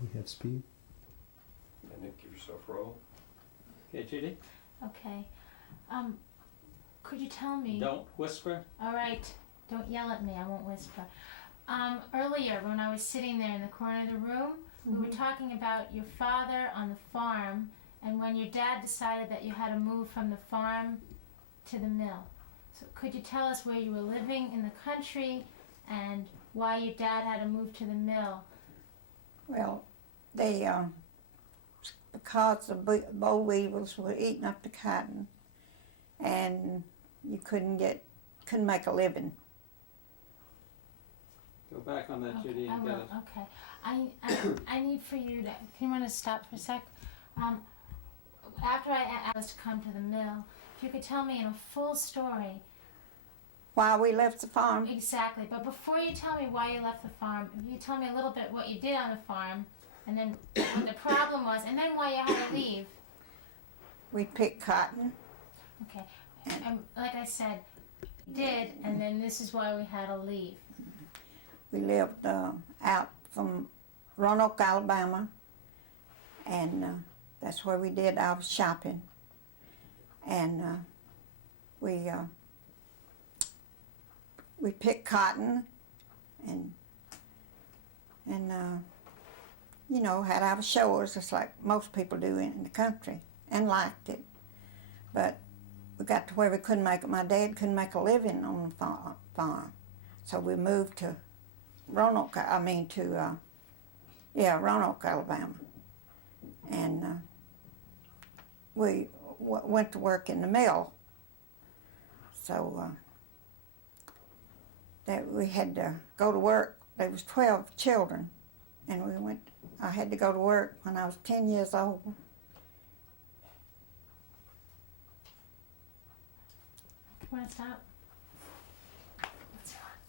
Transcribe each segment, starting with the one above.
We have speed. And then give yourself roll. Okay, Judy? Okay. Could you tell me? Don't whisper. All right. Don't yell at me. I won't whisper. Earlier, when I was sitting there in the corner of the room, we were talking about your father on the farm and when your dad decided that you had to move from the farm to the mill. So could you tell us where you were living in the country and why your dad had to move to the mill? Well, because the boll weevils were eating up the cotton, and you couldn't make a living. Go back on that, Okay, Judy. I And will. get it. Okay. I need for you to. Can you want to stop for a sec? After I asked us to come to the mill, if you could tell me in a full story. Why we left the farm? Exactly. But before you tell me why you left the farm, if you tell me a little bit what you did on the farm, and then what the problem was, and then why you had to leave. We picked cotton. Okay. Like I said, you did, and then this is why we had to leave. We lived out from Roanoke, Alabama, and that's where we did our shopping. And we picked cotton, and you know, had our chores just like most people do in the country, and liked it. But we got to where we couldn't make it. My dad couldn't make a living on the farm, so we moved to Roanoke. Roanoke, Alabama, and we went to work in the mill. So that we had to go to work. There was 12 children, and I had to go to work when I was 10 years old. You want to stop? That's fine.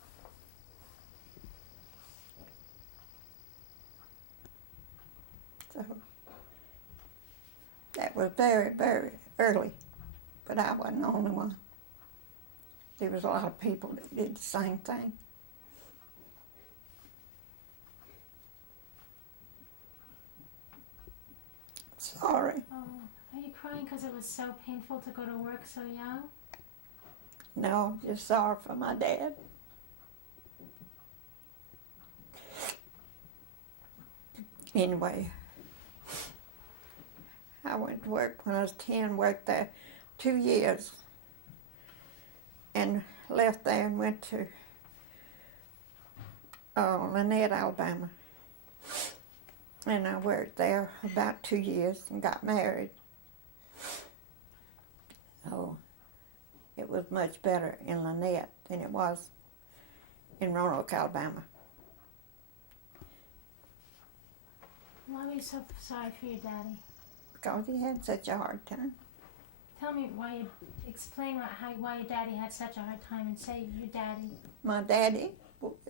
So that was very, very early, but I wasn't the only one. There was a lot of people that did the same thing. Sorry. Oh, are you crying because it was so painful to go to work so young? No, just sorry for my dad. Anyway, I went to work when I was 10, worked there 2 years, and left there and went to Lynette, Alabama. And I worked there about 2 years and got married. So it was much better in Lynette than it was in Roanoke, Alabama. Why were you so sorry for your daddy? Because he had such a hard time. Tell me explain why your daddy had such a hard time and say your daddy. My daddy,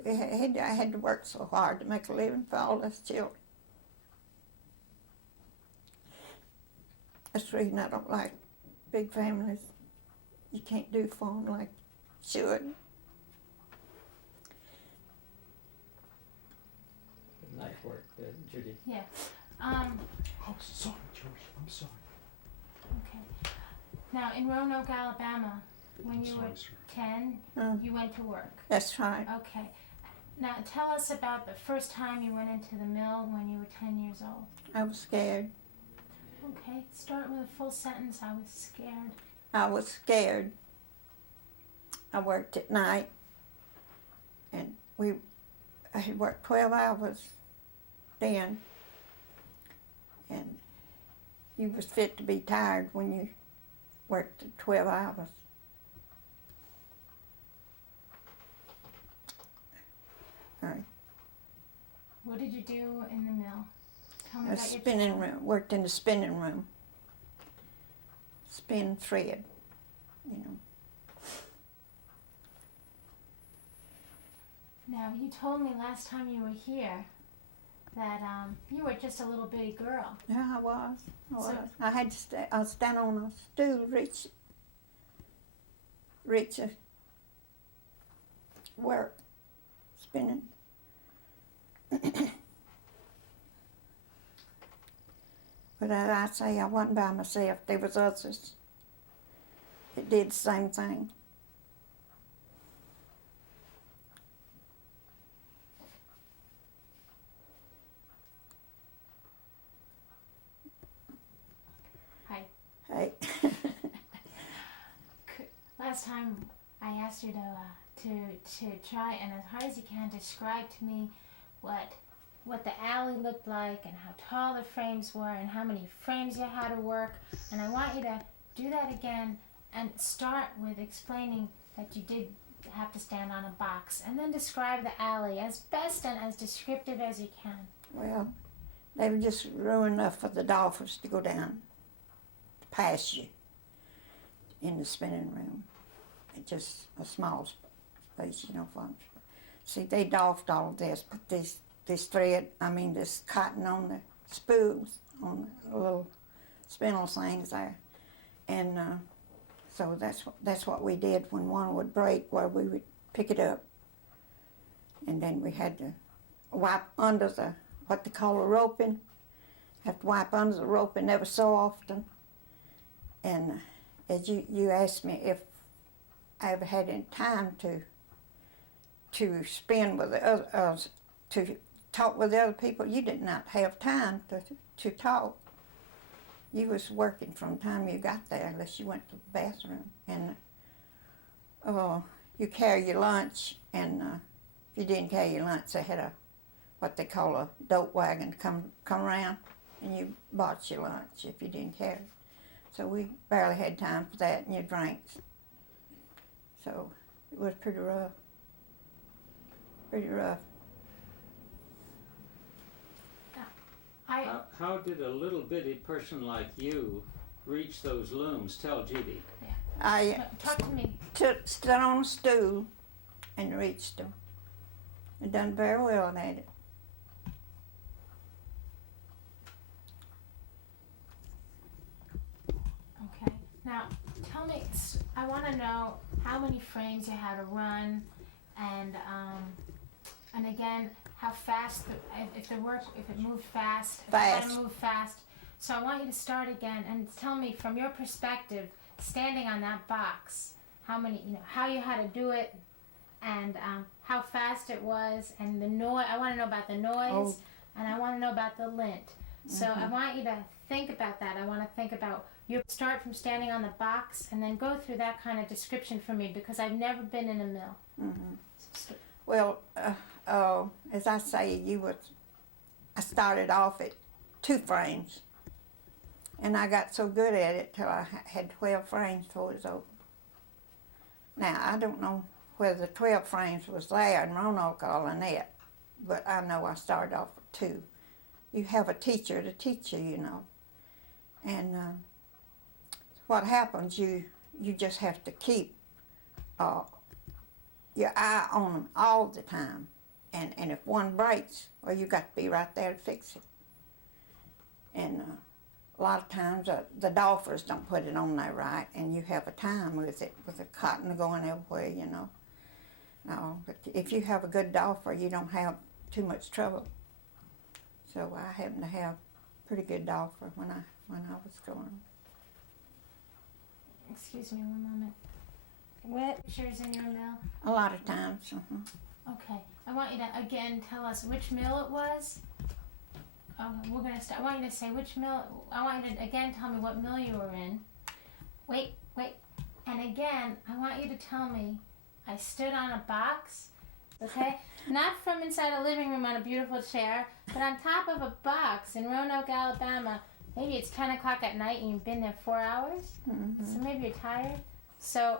I had to work so hard to make a living for all us children. That's the reason I don't like big families. You can't do for them like you should. Nice work, Judy. Yeah. Oh, sorry, George. I'm sorry. Okay. Now, in Roanoke, Alabama, when you were Sorry, sir. 10, you went to work. That's right. Okay. Now, tell us about the first time you went into the mill when you were 10 years old. I was scared. Okay. Start with a full sentence. I was scared. I was scared. I worked at night, and I had worked 12 hours then, and you was fit to be tired when you worked 12 hours. All right. What did you do in the mill? Tell me A about your spinning job. room. Worked in the spinning room. Spin thread, you know. Now, you told me last time you were here that you were just a little bitty girl. Yeah, I was. So- I had to I was stand on a stool, reach work, spinning. But as I say, I wasn't by myself. There was others that did the same thing. Hi. Hey. Last time I asked you to try and as hard as you can describe to me what the alley looked like and how tall the frames were and how many frames you had to work. And I want you to do that again and start with explaining that you did have to stand on a box, and then describe the alley as best and as descriptive as you can. Well, they were just row enough for the dolphins to go down to pass you in the spinning room. It's just a small space, you know, for them. See, they doffed all this, put this thread, this cotton on the spools, on the little spindle things there. And so that's what we did when one would break, where we would pick it up. And then we had to wipe under the, what they call a roping. Have to wipe under the roping ever so often. And as you asked me if I ever had any time to spend with the other, to talk with the other people, you did not have time to talk. You was working from the time you got there, unless you went to the bathroom. And you carry your lunch, and if you didn't carry your lunch, they had what they call a dope wagon to come around, and you bought your lunch if you didn't carry it. So we barely had time for that and your drinks. So it was pretty rough. Pretty rough. How did a little bitty person like you reach those looms? Tell Judy. I Talk to me. stood on a stool and reached them. I done very well at it. Okay. Now, tell me, I want to know how many frames you had to run, and again, how fast, if it moved fast, if Fast. it moved fast. So I want you to start again and tell me from your perspective, standing on that box, how you had to do it, and how fast it was, and the noise. I want to know about the noise, and I want to know about the lint. So I want you to think about that. I want to think about you start from standing on the box and then go through that kind of description for me, because I've never been in a mill. Mm-hmm. Well, as I say, I started off at 2 frames, and I got so good at it till I had 12 frames before it was over. Now, I don't know whether the 12 frames was there in Roanoke or Lynette, but I know I started off at 2. You have a teacher to teach you, you know. And what happens, you just have to keep your eye on them all the time. And if one breaks, well, you got to be right there to fix it. And a lot of times the doffers don't put it on there right, and you have a time with it, with the cotton going everywhere, you know. No, but if you have a good doffer, you don't have too much trouble. So I happen to have a pretty good doffer when I was going. Excuse me one moment. What pictures in your mill? A lot of times. Okay. I want you to again tell us which mill it was. We're gonna start. I want you to say which mill. I want you to again tell me what mill you were in. Wait. And again, I want you to tell me. I stood on a box. Okay. Not from inside a living room on a beautiful chair, but on top of a box in Roanoke, Alabama. Maybe it's 10 o'clock at night and you've been there 4 hours. Mm-hmm. So maybe you're tired. So,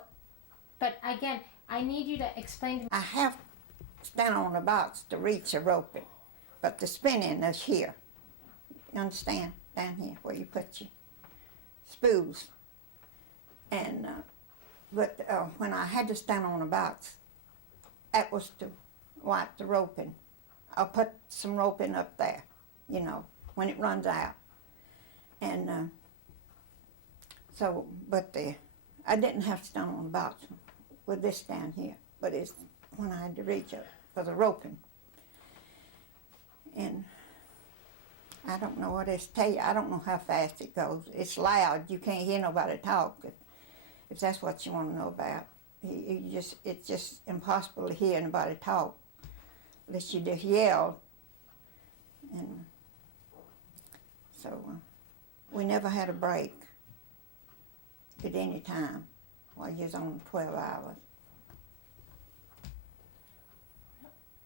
but again, I need you to explain to me. I have to stand on a box to reach a roping, but the spinning is here. You understand? Down here where you put your spools. And but when I had to stand on a box, that was to wipe the roping. I'll put some roping up there, you know, when it runs out. And I didn't have to stand on the box with this down here, but it's when I had to reach up for the roping. And I don't know what else to tell you. I don't know how fast it goes. It's loud. You can't hear nobody talk. If that's what you want to know about. It's just impossible to hear anybody talk unless you just yell. And so we never had a break at any time while you was on 12 hours.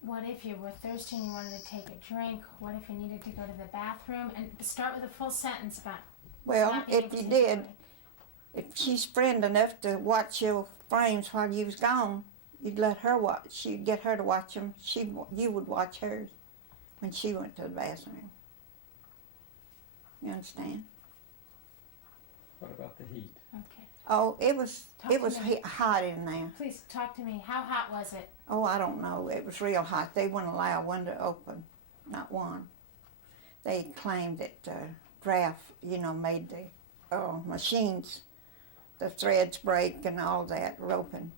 What if you were thirsty and you wanted to take a drink? What if you needed to go to the bathroom? And start with a full sentence about Well, not being if able you to did, take a break. if she's friend enough to watch your frames while you was gone, you'd let her watch. You'd get her to watch them. You would watch hers when she went to the bathroom. You understand? What about the heat? Okay. Oh, it was Talk to me. hot in there. Please talk to me. How hot was it? Oh, I don't know. It was real hot. They wouldn't allow a window open, not one. They claimed that draft, made the machines, the threads break and all that roping.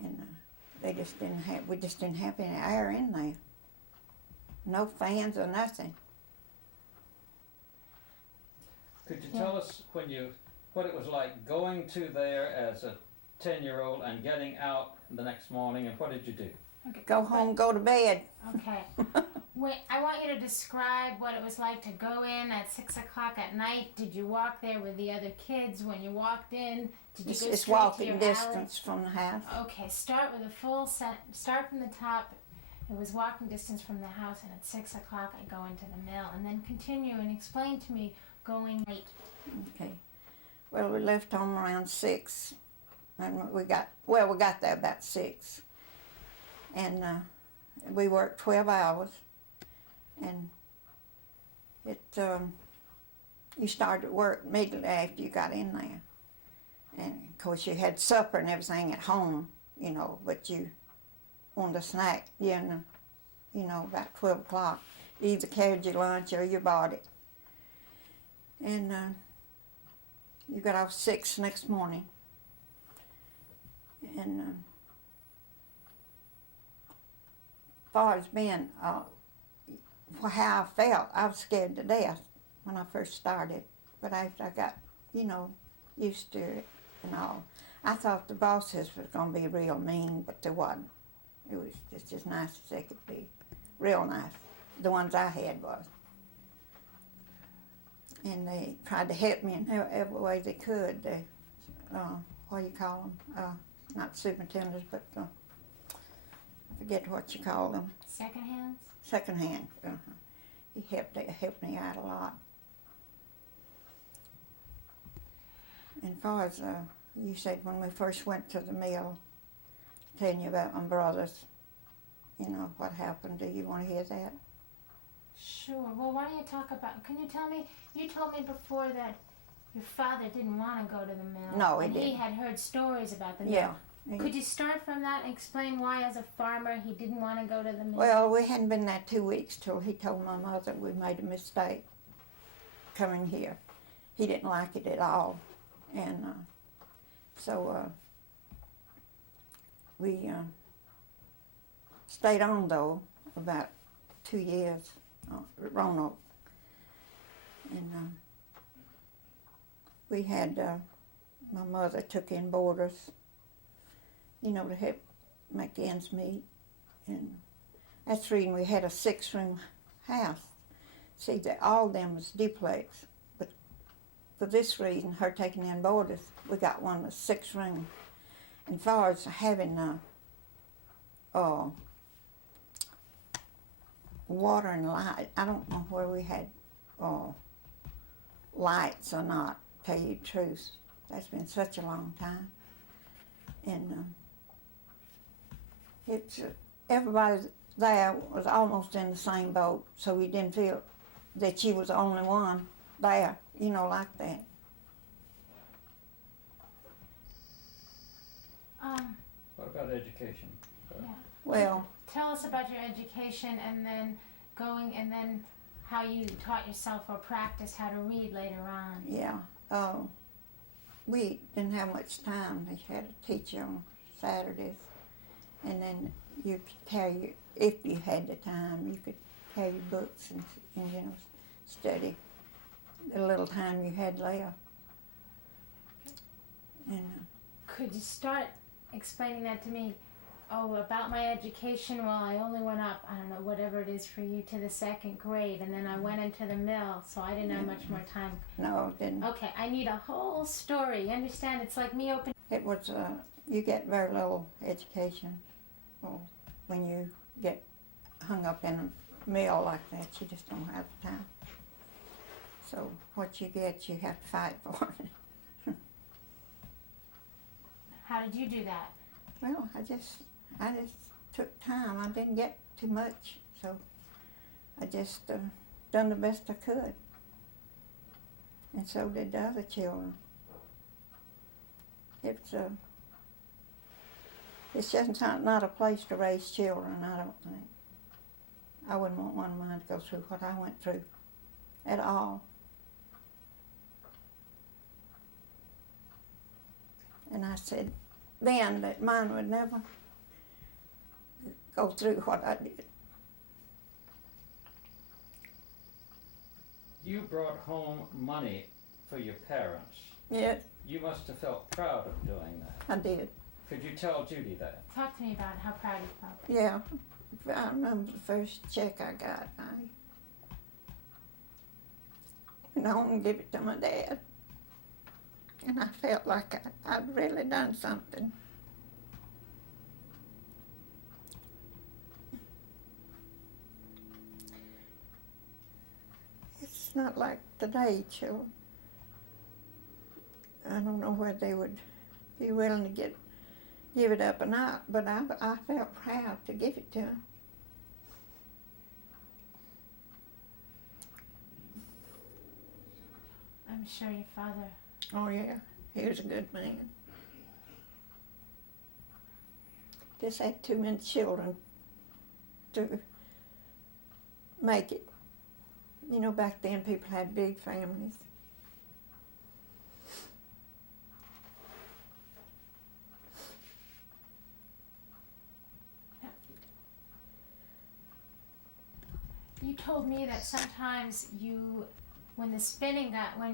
And we just didn't have any air in there. No fans or nothing. Could you tell us what it was like going to there as a 10-year-old and getting out the next morning, and what did you do? Okay. Go home, go to bed. Okay. Wait, I want you to describe what it was like to go in at 6 o'clock at night. Did you walk there with the other kids when you walked in? Did you It's go straight to walking your distance from the house. alley? Okay, start with a full set. Start from the top. It was walking distance from the house, and at 6 o'clock I go into the mill, and then continue and explain to me going right. Okay. Well, we left home around 6, and we got there about 6, and we worked 12 hours, and you started work immediately after you got in there, and of course you had supper and everything at home, but you wanted a snack, about 12 o'clock. You either carried your lunch or you bought it, and you got off 6 next morning, and as far as being how I felt, I was scared to death when I first started, but after I got used to it and all, I thought the bosses was going to be real mean, but they wasn't. It was just as nice as they could be, real nice. The ones I had was. And they tried to help me in every way they could. They, what do you call them? Not superintendents, but I forget what you call them. Second hands? Second hand. He helped me out a lot. And as far as you said when we first went to the mill, telling you about my brothers, what happened. Do you want to hear that? Sure. Well, why don't you talk about, can you tell me, you told me before that your father didn't want to go to the mill. No, he and didn't. he had heard stories about the mill. Yeah. Could you start from that and explain why, as a farmer, he didn't want to go to the mill? Well, we hadn't been there 2 weeks till he told my mother we made a mistake coming here. He didn't like it at all. And so we stayed on, though, about 2 years at Roanoke. And we had, my mother took in boarders, to help make ends meet. And that's the reason we had a 6-room house. See, all of them was duplex. But for this reason, her taking in boarders, we got one with 6 rooms. And as far as having water and light, I don't know where we had lights or not, to tell you the truth. That's been such a long time. And it's everybody there was almost in the same boat, so we didn't feel that you was the only one there, like that. What about education? Yeah. Well, Tell us about your education, and then how you taught yourself or practiced how to read later on. yeah, we didn't have much time. They had a teacher on Saturdays, and then you could if you had the time, you could have your books and you know, study the little time you had left. And Could you start explaining that to me? Oh, about my education. Well, I only went up, I don't know, whatever it is for you, to the 2nd grade, and then I went into the mill, so I didn't have much more time. no, it didn't. Okay, I need a whole story. You understand? It's like me opening. It was, you get very little education when you get hung up in a mill like that. You just don't have the time. So what you get, you have to fight for it. How did you do that? Well, I just took time. I didn't get too much, so I just done the best I could. And so did the other children. It's just not a place to raise children, I don't think. I wouldn't want one of mine to go through what I went through at all. And I said then that mine would never go through what I did. You brought home money for your parents. Yes, You must have felt proud of doing that. I did. Could you tell Judy that? Talk to me about how proud you felt. Yeah, I remember the first check I got. I went home and gave it to my dad. And I felt like I'd really done something. It's not like today, children. I don't know whether they would be willing to give it up or not, but I felt proud to give it to them. I'm sure your father. Oh yeah, he was a good man. Just had too many children to make it. You know, back then people had big families. You told me that sometimes when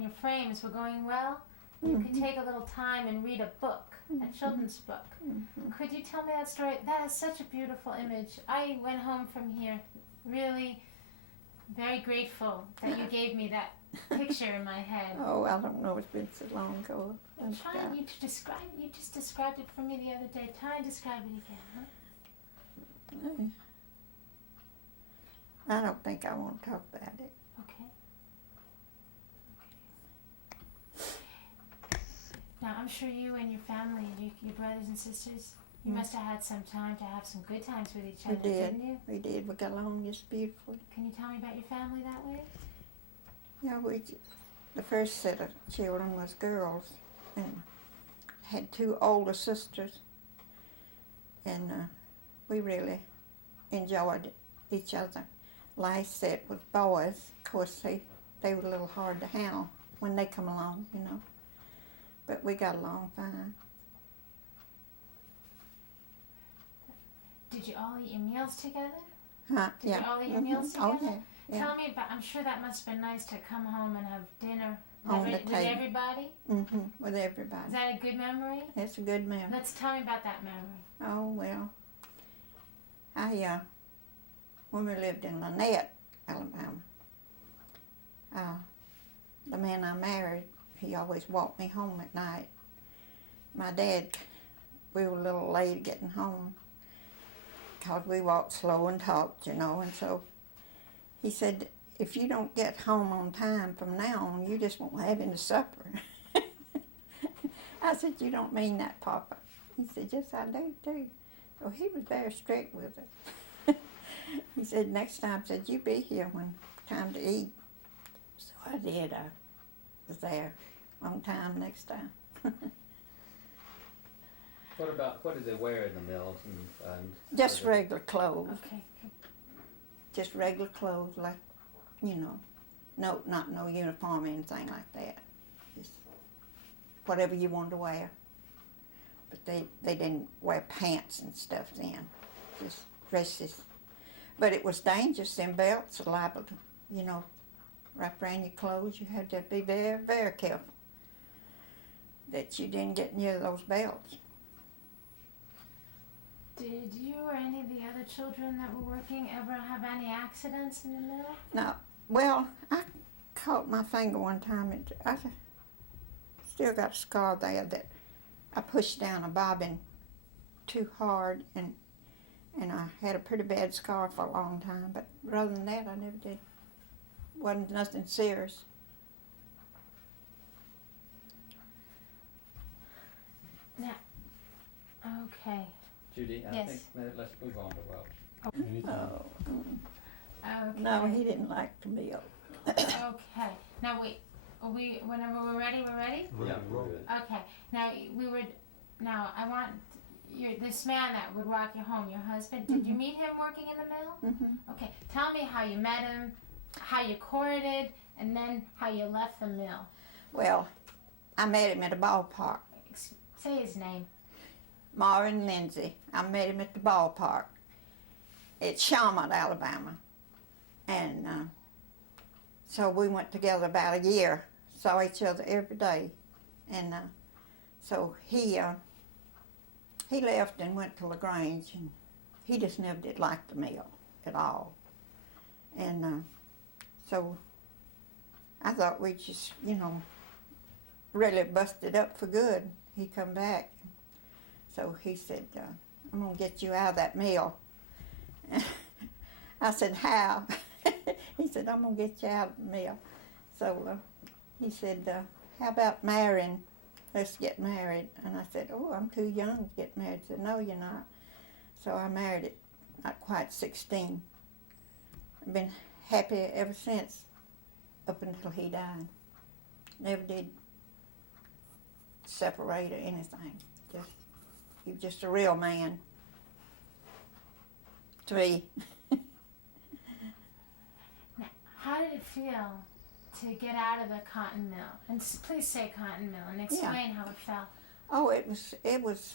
your frames were going well, you could take a little time and read a book, a children's book. Could you tell me that story? That is such a beautiful image. I went home from here really very grateful that you gave me that picture in my head. Oh, I don't know, it's been so long ago. I'm trying you to describe. You just described it for me the other day. Try and describe it again, huh? I don't think I want to talk about it. Okay. Now, I'm sure you and your family, your brothers and sisters, you must have had some time to have some good times with each other, didn't you? We did. We got along just beautifully. Can you tell me about your family that way? Yeah, the first set of children was girls, and had two older sisters, and we really enjoyed each other. Last set was boys. Of course, they were a little hard to handle when they come along, you know. But we got along fine. Did you all eat your meals together? Huh? Did you all eat your meals Oh, together? yeah. Tell me about, I'm sure that must have been nice to come home and have dinner On the with table. everybody. With everybody. Is that a good memory? It's a good memory. Let's tell me about that memory. Oh, well, when we lived in Lynette, Alabama, the man I married, he always walked me home at night. My dad, we were a little late getting home because we walked slow and talked, you know, and so he said, if you don't get home on time from now on, you just won't have any supper. I said, you don't mean that, Papa. He said, yes, I do, too. So he was very strict with it. He said, next time, said, you be here when time to eat. So I did. I was there on time next time. What did they wear in the mills? And Just regular clothes. Okay. Just regular clothes, like, you know, not no uniform or anything like that. Just whatever you wanted to wear. But they didn't wear pants and stuff then. Just dresses. But it was dangerous. Them belts are liable to, wrap around your clothes. You had to be very, very careful that you didn't get near those belts. Did you or any of the other children that were working ever have any accidents in the mill? No. Well, I caught my finger one time, and I still got a scar there that I pushed down a bobbin too hard, and I had a pretty bad scar for a long time. But rather than that, I never did. Wasn't nothing serious. Okay. Judy, I Yes. think let's move on to Welch. Anytime. Okay. No, he didn't like the meal. Okay. Now wait. Whenever we're ready, we're ready? Yeah. We're good. Okay. Now I want this man that would walk you home, your husband. Did you meet him working in the mill? Mm-hmm. Okay. Tell me how you met him, how you courted, and then how you left the mill. Well, I met him at a ballpark. Say his name. Marvin Lindsey. I met him at the ballpark at Shelmont, Alabama. And so we went together about a year, saw each other every day. And so he left and went to LaGrange, and he just never did like the mill at all. And so I thought we just, really busted up for good. He come back. So he said, I'm going to get you out of that mill. I said, how? He said, I'm going to get you out of the mill. So he said, how about marrying? Let's get married. And I said, oh, I'm too young to get married. He said, no, you're not. So I married at not quite 16. I've been happy ever since, up until he died. Never did separate or anything. He was just a real man to me. Now, how did it feel to get out of the cotton mill? And please say cotton mill and explain how it felt. Oh, it was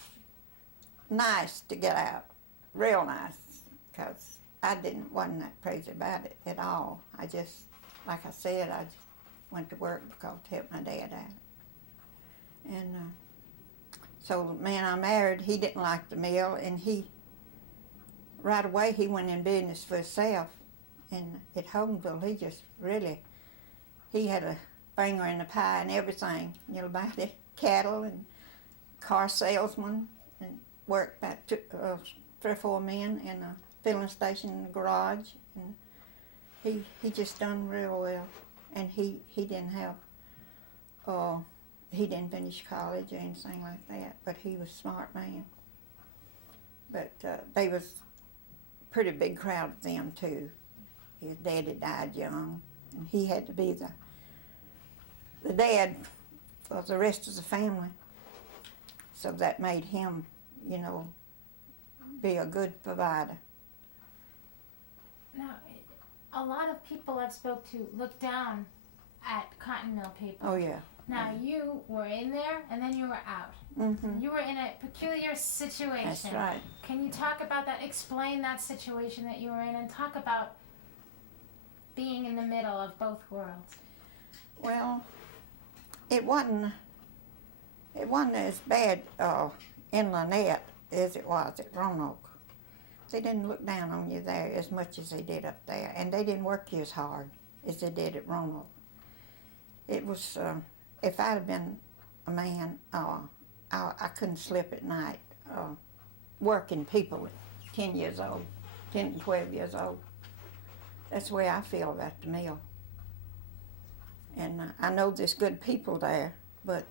nice to get out, real nice, because I wasn't that crazy about it at all. I just, like I said, I just went to work because to help my dad out. And so the man I married, he didn't like the mill, and right away he went in business for himself. And at Hoganville, he had a finger in the pie and everything, about the cattle and car salesman, and worked about 3 or 4 men in a filling station in the garage. And he just done real well. And he didn't have, he didn't finish college or anything like that, but he was a smart man. But they was a pretty big crowd of them too. His daddy died young, and he had to be the dad for the rest of the family. So that made him, be a good provider. Now, a lot of people I've spoke to look down at cotton mill people. Oh yeah. Now, you were in there and then you were out. Mm-hmm. You were in a peculiar situation. That's right. Can you talk about that? Explain that situation that you were in, and talk about being in the middle of both worlds. Well, it wasn't as bad in Lynette as it was at Roanoke. They didn't look down on you there as much as they did up there, and they didn't work you as hard as they did at Roanoke. It was, if I'd have been a man, I couldn't sleep at night working people at 10 years old, 10 and 12 years old. That's the way I feel about the mill. And I know there's good people there, but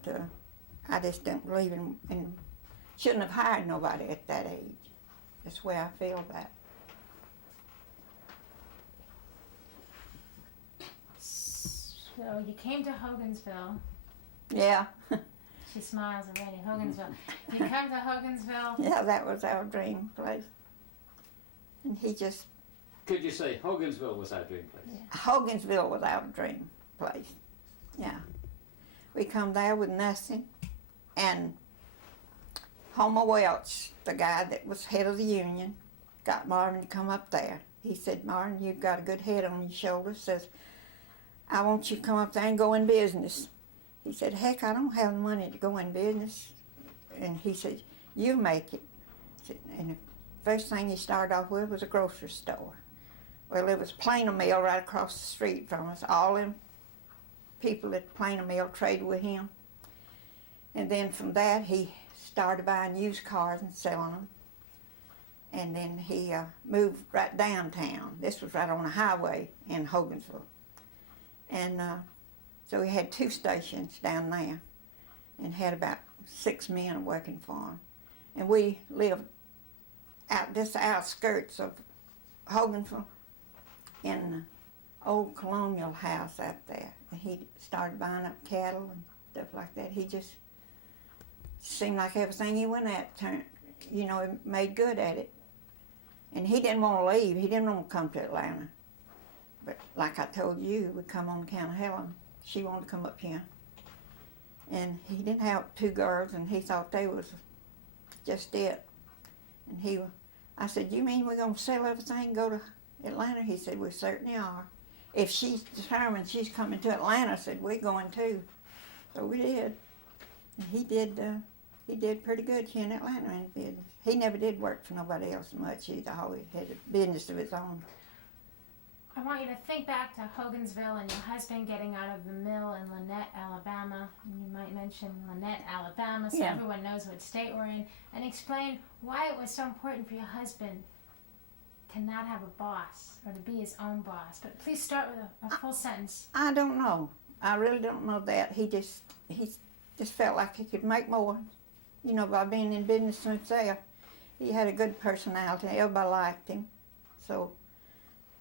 I just don't believe in shouldn't have hired nobody at that age. That's the way I feel about it. So you came to Hogansville. Yeah. She smiles already. Hogansville. You come to Hogansville. Yeah, that was our dream place. And he just, Could you say Hogansville was our dream place? Hogansville was our dream place. Yeah. We come there with nothing, and Homer Welch, the guy that was head of the union, got Marvin to come up there. he said, Martin, you've got a good head on your shoulders. Says, I want you to come up there and go in business. He said, heck, I don't have the money to go in business. And he said, you make it. And the first thing he started off with was a grocery store. Well, there was Plainer Mill right across the street from us. All them people at Plainer Mill traded with him. And then from that, he started buying used cars and selling them. And then he moved right downtown. This was right on a highway in Hogansville. And so he had 2 stations down there and had about 6 men working for him. And we lived out this outskirts of Hogansville in the old colonial house out there. And he started buying up cattle and stuff like that. He just seemed like everything he went at turned, he made good at it. And he didn't want to leave. He didn't want to come to Atlanta. But like I told you, we come on account of Helen. She wanted to come up here. And he didn't have 2 girls, and he thought they was just it. And I said, you mean we're going to sell everything and go to Atlanta? He said, we certainly are. If she's determined she's coming to Atlanta, I said, we're going too. So we did. And he did pretty good here in Atlanta in business. He never did work for nobody else much. He always had a business of his own. I want you to think back to Hogansville and your husband getting out of the mill in Lynette, Alabama. And you might mention Lynette, Alabama, so everyone knows what state we're in. And explain why it was so important for your husband to not have a boss or to be his own boss. But please start with a full sentence. I don't know. I really don't know that. He just felt like he could make more, by being in business himself. He had a good personality. Everybody liked him. So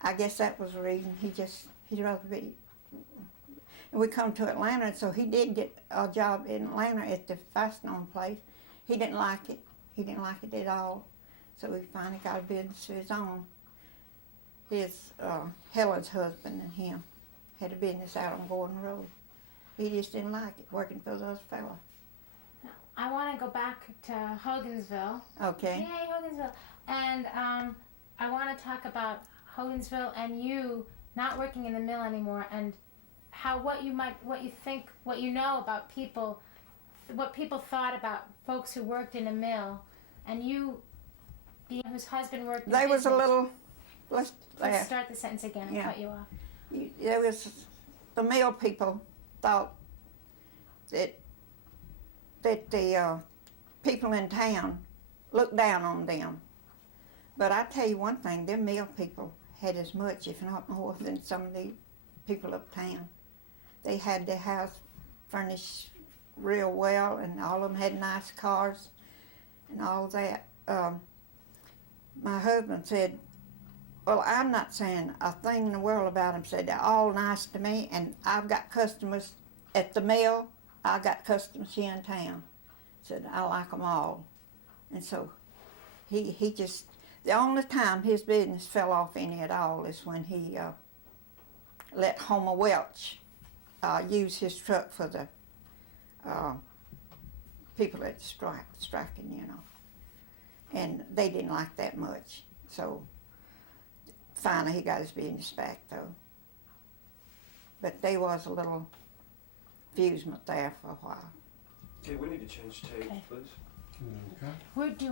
I guess that was the reason. He'd rather be. And we come to Atlanta, and so he did get a job in Atlanta at the fastening place. He didn't like it. He didn't like it at all. So he finally got a business of his own. Helen's husband and him had a business out on Gordon Road. He just didn't like it, working for those fellas. I want to go back to Hogansville. Okay. Yay, Hogansville. And I want to talk about Hogansville and you not working in the mill anymore, and what you know about people, what people thought about folks who worked in a mill, and you being whose husband worked in They business. was a little. Let's start the sentence again. I cut you off. There was the mill people thought that the people in town looked down on them. But I tell you one thing, them mill people had as much, if not more, than some of the people uptown. They had their house furnished real well, and all of them had nice cars and all that. My husband said, well, I'm not saying a thing in the world about them. Said they're all nice to me, and I've got customers at the mill. I got customers here in town. Said I like them all. And so he just, the only time his business fell off any at all is when he let Homer Welch use his truck for the people that striking, And they didn't like that much. So finally he got his business back though. But there was a little fusement there for a while. Okay, we need to change tapes, please. Okay. We're doing